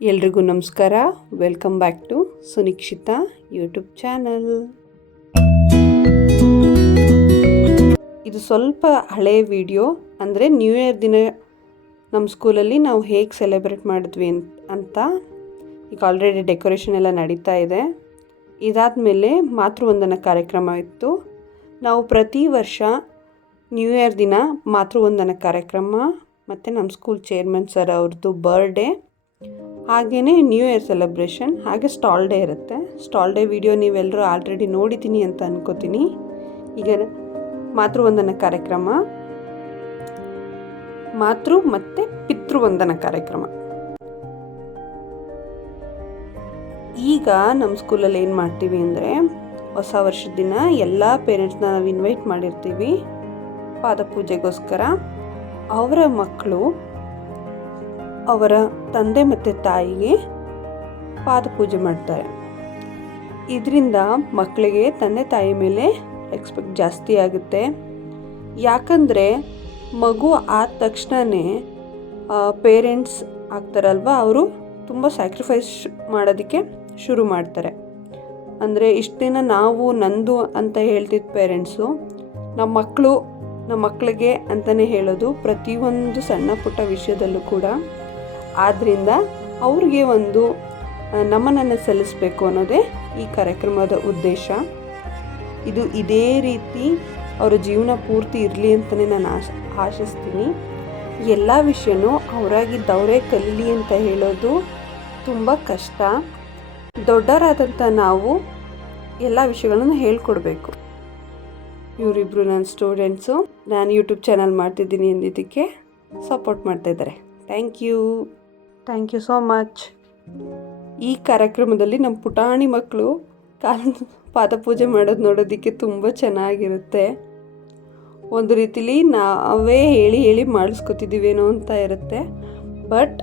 ಎಲ್ರಿಗೂ ನಮಸ್ಕಾರ. Welcome back to Sunikshita YouTube channel. ಇದು ಸ್ವಲ್ಪ ಹಳೆಯ ವಿಡಿಯೋ. ಅಂದರೆ ನ್ಯೂ ಇಯರ್ ದಿನ ನಮ್ಮ ಸ್ಕೂಲಲ್ಲಿ ನಾವು ಹೇಗೆ ಸೆಲೆಬ್ರೇಟ್ ಮಾಡಿದ್ವಿ ಅಂತ. ಈಗ ಆಲ್ರೆಡಿ ಡೆಕೋರೇಷನ್ ಎಲ್ಲ ನಡೀತಾ ಇದೆ. ಇದಾದಮೇಲೆ ಮಾತೃವಂದನಾ ಕಾರ್ಯಕ್ರಮ ಇತ್ತು. ನಾವು ಪ್ರತಿ ವರ್ಷ ನ್ಯೂ ಇಯರ್ ದಿನ ಮಾತೃವಂದನಾ ಕಾರ್ಯಕ್ರಮ ಮತ್ತು ನಮ್ಮ ಸ್ಕೂಲ್ ಚೇರ್ಮನ್ ಸರ್ ಅವ್ರದ್ದು ಬರ್ಡೇ, ಹಾಗೆಯೇ ನ್ಯೂ ಇಯರ್ ಸೆಲೆಬ್ರೇಷನ್, ಹಾಗೆ ಸ್ಟಾಲ್ ಡೇ ಇರುತ್ತೆ. ಸ್ಟಾಲ್ ಡೇ ವಿಡಿಯೋ ನೀವೆಲ್ಲರೂ ಆಲ್ರೆಡಿ ನೋಡಿದ್ದೀನಿ ಅಂತ ಅನ್ಕೋತೀನಿ. ಈಗ ಮಾತೃವಂದನಾ ಕಾರ್ಯಕ್ರಮ, ಮಾತೃ ಮತ್ತು ಪಿತೃವಂದನಾ ಕಾರ್ಯಕ್ರಮ. ಈಗ ನಮ್ಮ ಸ್ಕೂಲಲ್ಲಿ ಏನು ಮಾಡ್ತೀವಿ ಅಂದರೆ, ಹೊಸ ವರ್ಷದ ದಿನ ಎಲ್ಲ ಪೇರೆಂಟ್ಸ್ನ ನಾವು ಇನ್ವೈಟ್ ಮಾಡಿರ್ತೀವಿ ಪಾದಪೂಜೆಗೋಸ್ಕರ. ಅವರ ಮಕ್ಕಳು ಅವರ ತಂದೆ ಮತ್ತು ತಾಯಿಗೆ ಪಾದಪೂಜೆ ಮಾಡ್ತಾರೆ. ಇದರಿಂದ ಮಕ್ಕಳಿಗೆ ತಂದೆ ತಾಯಿ ಮೇಲೆ ರೆಸ್ಪೆಕ್ಟ್ ಜಾಸ್ತಿ ಆಗುತ್ತೆ. ಯಾಕಂದರೆ ಮಗು ಆದ ತಕ್ಷಣವೇ ಪೇರೆಂಟ್ಸ್ ಆಗ್ತಾರಲ್ವ, ಅವರು ತುಂಬ ಸ್ಯಾಕ್ರಿಫೈಸ್ ಮಾಡೋದಕ್ಕೆ ಶುರು ಮಾಡ್ತಾರೆ. ಅಂದರೆ ಇಷ್ಟು ದಿನ ನಾವು ನಂದು ಅಂತ ಹೇಳ್ತಿದ್ದ ಪೇರೆಂಟ್ಸು ನಮ್ಮ ಮಕ್ಕಳಿಗೆ ಅಂತಲೇ ಹೇಳೋದು ಪ್ರತಿಯೊಂದು ಸಣ್ಣ ಪುಟ್ಟ ವಿಷಯದಲ್ಲೂ ಕೂಡ. ಆದ್ದರಿಂದ ಅವ್ರಿಗೆ ಒಂದು ನಮನನ್ನು ಸಲ್ಲಿಸಬೇಕು ಅನ್ನೋದೇ ಈ ಕಾರ್ಯಕ್ರಮದ ಉದ್ದೇಶ. ಇದು ಇದೇ ರೀತಿ ಅವರ ಜೀವನ ಪೂರ್ತಿ ಇರಲಿ ಅಂತಲೇ ನಾನು ಆಶಿಸ್ತೀನಿ. ಎಲ್ಲ ವಿಷಯನೂ ಅವರಾಗಿದ್ದವರೇ ಕಲೀಲಿ ಅಂತ ಹೇಳೋದು ತುಂಬ ಕಷ್ಟ. ದೊಡ್ಡವರಾದಂಥ ನಾವು ಎಲ್ಲ ವಿಷಯಗಳನ್ನು ಹೇಳ್ಕೊಡ್ಬೇಕು. ಇವರಿಬ್ಬರು ನನ್ನ ಸ್ಟೂಡೆಂಟ್ಸು. ನಾನು ಯೂಟ್ಯೂಬ್ ಚಾನಲ್ ಮಾಡ್ತಿದ್ದೀನಿ ಅಂದಿದ್ದಕ್ಕೆ ಸಪೋರ್ಟ್ ಮಾಡ್ತಾಯಿದ್ದಾರೆ. Thank you so much. ಈ ಕಾರ್ಯಕ್ರಮದಲ್ಲಿ ನಮ್ಮ ಪುಟಾಣಿ ಮಕ್ಕಳು ಪಾದಪೂಜೆ ಮಾಡೋದು ನೋಡೋದಕ್ಕೆ ತುಂಬ ಚೆನ್ನಾಗಿರುತ್ತೆ. ಒಂದು ರೀತಿಲಿ ನಾವೇ ಹೇಳಿ ಮಾಡಿಸ್ಕೊತಿದ್ದೀವೇನೋ ಅಂತ ಇರುತ್ತೆ. ಬಟ್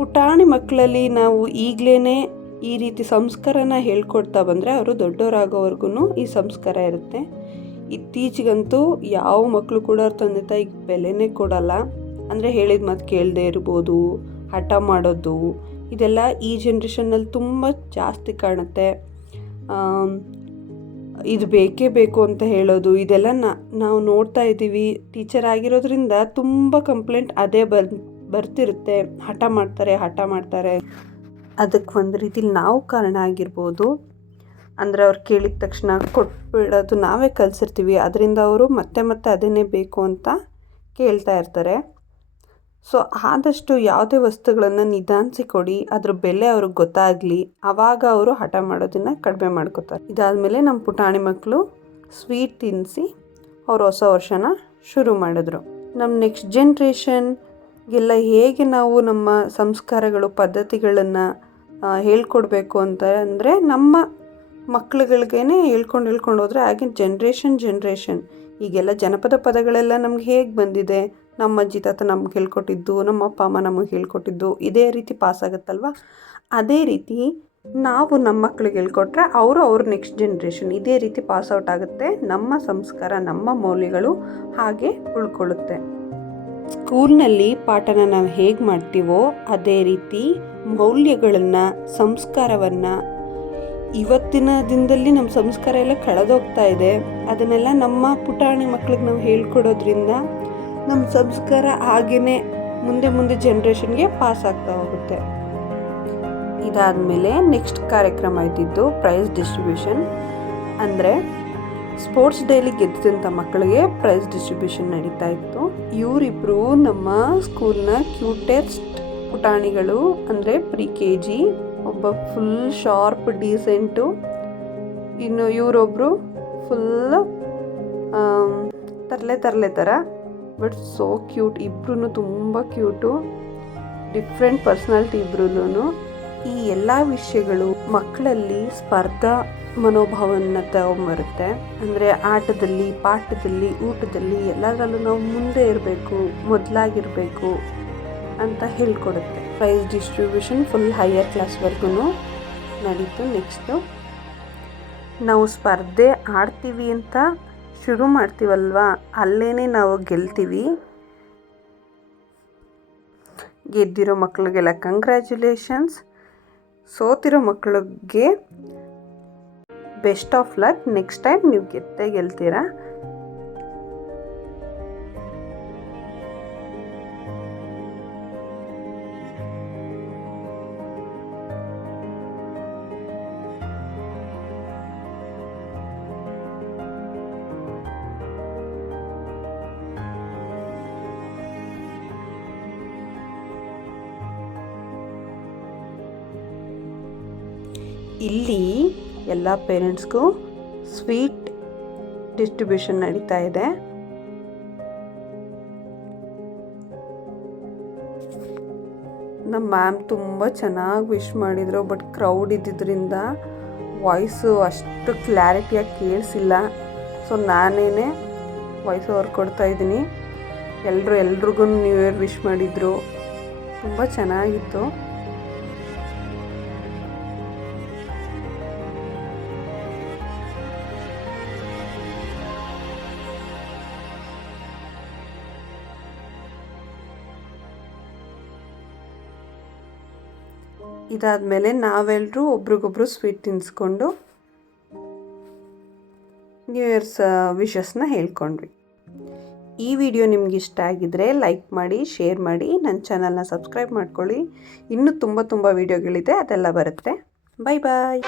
ಪುಟಾಣಿ ಮಕ್ಕಳಲ್ಲಿ ನಾವು ಈಗಲೇ ಈ ರೀತಿ ಸಂಸ್ಕಾರನ ಹೇಳ್ಕೊಡ್ತಾ ಬಂದರೆ ಅವರು ದೊಡ್ಡವರಾಗೋವರೆಗೂ ಈ ಸಂಸ್ಕಾರ ಇರುತ್ತೆ. ಇತ್ತೀಚೆಗಂತೂ ಯಾವ ಮಕ್ಕಳು ಕೂಡ ಅವ್ರ ತಂದೆ ತಾಯಿಗೆ ಬೆಲೆನೇ ಕೊಡಲ್ಲ. ಅಂದರೆ ಹೇಳಿದ ಮಾತು ಕೇಳದೆ ಇರ್ಬೋದು, ಹಠ ಮಾಡೋದು, ಇದೆಲ್ಲ ಈ ಜನ್ರೇಷನ್ನಲ್ಲಿ ತುಂಬ ಜಾಸ್ತಿ ಕಾಣುತ್ತೆ. ಇದು ಬೇಕೇ ಬೇಕು ಅಂತ ಹೇಳೋದು, ಇದೆಲ್ಲ ನಾವು ನೋಡ್ತಾ ಇದ್ದೀವಿ. ಟೀಚರ್ ಆಗಿರೋದ್ರಿಂದ ತುಂಬ ಕಂಪ್ಲೇಂಟ್ ಅದೇ ಬರ್ತಿರುತ್ತೆ. ಹಠ ಮಾಡ್ತಾರೆ. ಅದಕ್ಕೆ ಒಂದು ರೀತಿಲಿ ನಾವು ಕಾರಣ ಆಗಿರ್ಬೋದು. ಅಂದರೆ ಅವ್ರು ಕೇಳಿದ ತಕ್ಷಣ ಕೊಟ್ಬಿಡೋದು ನಾವೇ ಕಲಿಸಿರ್ತೀವಿ. ಅದರಿಂದ ಅವರು ಮತ್ತೆ ಅದನ್ನೇ ಬೇಕು ಅಂತ ಕೇಳ್ತಾ ಇರ್ತಾರೆ. ಸೊ ಆದಷ್ಟು ಯಾವುದೇ ವಸ್ತುಗಳನ್ನು ನಿಧಾನಿಸಿ ಕೊಡಿ, ಅದ್ರ ಬೆಲೆ ಅವ್ರಿಗೆ ಗೊತ್ತಾಗಲಿ. ಆವಾಗ ಅವರು ಹಠ ಮಾಡೋದನ್ನು ಕಡಿಮೆ ಮಾಡ್ಕೋತಾರೆ. ಇದಾದಮೇಲೆ ನಮ್ಮ ಪುಟಾಣಿ ಮಕ್ಕಳು ಸ್ವೀಟ್ ತಿನ್ನಿಸಿ ಅವರು ಹೊಸ ವರ್ಷನ ಶುರು ಮಾಡಿದ್ರು. ನಮ್ಮ ನೆಕ್ಸ್ಟ್ ಜನ್ರೇಷನ್ಗೆಲ್ಲ ಹೇಗೆ ನಾವು ನಮ್ಮ ಸಂಸ್ಕಾರಗಳು, ಪದ್ಧತಿಗಳನ್ನು ಹೇಳ್ಕೊಡ್ಬೇಕು ಅಂತ ಅಂದರೆ, ನಮ್ಮ ಮಕ್ಳುಗಳಿಗೇನೆ ಹೇಳ್ಕೊಂಡು ಹೋದರೆ ಆಗಿನ ಜನ್ರೇಷನ್ ಈಗೆಲ್ಲ ಜನಪದ ಪದಗಳೆಲ್ಲ ನಮ್ಗೆ ಹೇಗೆ ಬಂದಿದೆ, ನಮ್ಮ ಅಜ್ಜಿ ತಾತ ನಮ್ಗೆ ಹೇಳ್ಕೊಟ್ಟಿದ್ದು, ನಮ್ಮ ಅಪ್ಪ ಅಮ್ಮ ನಮಗೆ ಹೇಳ್ಕೊಟ್ಟಿದ್ದು, ಇದೇ ರೀತಿ ಪಾಸ್ ಆಗುತ್ತಲ್ವ. ಅದೇ ರೀತಿ ನಾವು ನಮ್ಮ ಮಕ್ಳಿಗೆ ಹೇಳ್ಕೊಟ್ರೆ ಅವ್ರ ನೆಕ್ಸ್ಟ್ ಜನ್ರೇಷನ್ ಇದೇ ರೀತಿ ಪಾಸ್ಔಟ್ ಆಗುತ್ತೆ. ನಮ್ಮ ಸಂಸ್ಕಾರ, ನಮ್ಮ ಮೌಲ್ಯಗಳು ಹಾಗೆ ಉಳ್ಕೊಳ್ಳುತ್ತೆ. ಸ್ಕೂಲ್ನಲ್ಲಿ ಪಾಠನ ನಾವು ಹೇಗೆ ಮಾಡ್ತೀವೋ ಅದೇ ರೀತಿ ಮೌಲ್ಯಗಳನ್ನು, ಸಂಸ್ಕಾರವನ್ನು, ಇವತ್ತಿನ ದಿನದಲ್ಲಿ ನಮ್ಮ ಸಂಸ್ಕಾರ ಎಲ್ಲ ಕಳೆದೋಗ್ತಾ ಇದೆ. ಅದನ್ನೆಲ್ಲ ನಮ್ಮ ಪುಟಾಣಿ ಮಕ್ಳಿಗೆ ನಾವು ಹೇಳ್ಕೊಡೋದ್ರಿಂದ ನಮ್ಮ ಸಂಸ್ಕಾರ ಹಾಗೇ ಮುಂದೆ ಜನ್ರೇಷನ್ಗೆ ಪಾಸ್ ಆಗ್ತಾ ಹೋಗುತ್ತೆ. ಇದಾದಮೇಲೆ ನೆಕ್ಸ್ಟ್ ಕಾರ್ಯಕ್ರಮ ಇದ್ದಿದ್ದು ಪ್ರೈಸ್ ಡಿಸ್ಟ್ರಿಬ್ಯೂಷನ್. ಅಂದರೆ ಸ್ಪೋರ್ಟ್ಸ್ ಡೇಲಿ ಗೆದ್ದಂಥ ಮಕ್ಕಳಿಗೆ ಪ್ರೈಸ್ ಡಿಸ್ಟ್ರಿಬ್ಯೂಷನ್ ನಡೀತಾ ಇತ್ತು. ಇವರಿಬ್ಬರು ನಮ್ಮ ಸ್ಕೂಲ್ನ ಕ್ಯೂಟೆಸ್ಟ್ ಪುಟಾಣಿಗಳು. ಅಂದರೆ pre-KG, ಒಬ್ಬ ಫುಲ್ ಶಾರ್ಪ್ ಡೀಸೆಂಟು, ಇನ್ನು ಇವರೊಬ್ಬರು ಫುಲ್ ತರಲೆ ಥರ, ಬಟ್ ಸೋ ಕ್ಯೂಟ್. ಇಬ್ಬರೂ ತುಂಬ ಕ್ಯೂಟು, ಡಿಫ್ರೆಂಟ್ ಪರ್ಸ್ನಾಲಿಟಿ ಇಬ್ಬರೂ. ಈ ಎಲ್ಲ ವಿಷಯಗಳು ಮಕ್ಕಳಲ್ಲಿ ಸ್ಪರ್ಧಾ ಮನೋಭಾವವನ್ನು ತಗೊಂಬರುತ್ತೆ. ಅಂದರೆ ಆಟದಲ್ಲಿ, ಪಾಠದಲ್ಲಿ, ಊಟದಲ್ಲಿ ಎಲ್ಲದರಲ್ಲೂ ನಾವು ಮುಂದೆ ಇರಬೇಕು, ಮೊದಲಾಗಿರಬೇಕು ಅಂತ ಹೇಳ್ಕೊಡುತ್ತೆ. ಪ್ರೈಸ್ ಡಿಸ್ಟ್ರಿಬ್ಯೂಷನ್ ಫುಲ್ ಹೈಯರ್ ಕ್ಲಾಸ್ವರೆಗೂ ನಡೀತು. ನೆಕ್ಸ್ಟು ನಾವು ಸ್ಪರ್ಧೆ ಆಡ್ತೀವಿ ಅಂತ ಶುರು ಮಾಡ್ತೀವಲ್ವ, ಅಲ್ಲೇ ನಾವು ಗೆಲ್ತೀವಿ. ಗೆದ್ದಿರೋ ಮಕ್ಕಳಿಗೆಲ್ಲ ಕಂಗ್ರ್ಯಾಚುಲೇಷನ್ಸ್. ಸೋತಿರೋ ಮಕ್ಕಳಿಗೆ best of luck. Next time ನೀವು ಗೆಲ್ತೀರಾ. ಇಲ್ಲಿ ಎಲ್ಲ ಪೇರೆಂಟ್ಸ್ಗೂ ಸ್ವೀಟ್ ಡಿಸ್ಟ್ರಿಬ್ಯೂಷನ್ ನಡೀತಾ ಇದೆ. ನಮ್ಮ ಮ್ಯಾಮ್ ತುಂಬ ಚೆನ್ನಾಗಿ ವಿಶ್ ಮಾಡಿದರು. ಬಟ್ ಕ್ರೌಡ್ ಇದ್ದಿದ್ದರಿಂದ ವಾಯ್ಸು ಅಷ್ಟು ಕ್ಲಾರಿಟಿಯಾಗಿ ಕೇಳಿಸಿಲ್ಲ. ಸೊ ನಾನೇ ವಾಯ್ಸ್ ಓವರ್ ಕೊಡ್ತಾಯಿದ್ದೀನಿ. ಎಲ್ರಿಗೂ ನ್ಯೂ ಇಯರ್ ವಿಶ್ ಮಾಡಿದರು. ತುಂಬ ಚೆನ್ನಾಗಿತ್ತು. ಇದಾದಮೇಲೆ ನಾವೆಲ್ಲರೂ ಒಬ್ರಿಗೊಬ್ರು ಸ್ವೀಟ್ ತಿನ್ನಿಸ್ಕೊಂಡು ನ್ಯೂ ಇಯರ್ಸ್ ವಿಶಸ್ನ ಹೇಳ್ಕೊಂಡ್ವಿ. ಈ ವಿಡಿಯೋ ನಿಮ್ಗೆ ಇಷ್ಟ ಆಗಿದ್ರೆ ಲೈಕ್ ಮಾಡಿ, ಶೇರ್ ಮಾಡಿ, ನನ್ನ ಚಾನಲ್ನ ಸಬ್ಸ್ಕ್ರೈಬ್ ಮಾಡ್ಕೊಳ್ಳಿ. ಇನ್ನೂ ತುಂಬ ವಿಡಿಯೋಗಳಿದೆ, ಅದೆಲ್ಲ ಬರುತ್ತೆ. ಬಾಯ್ ಬಾಯ್.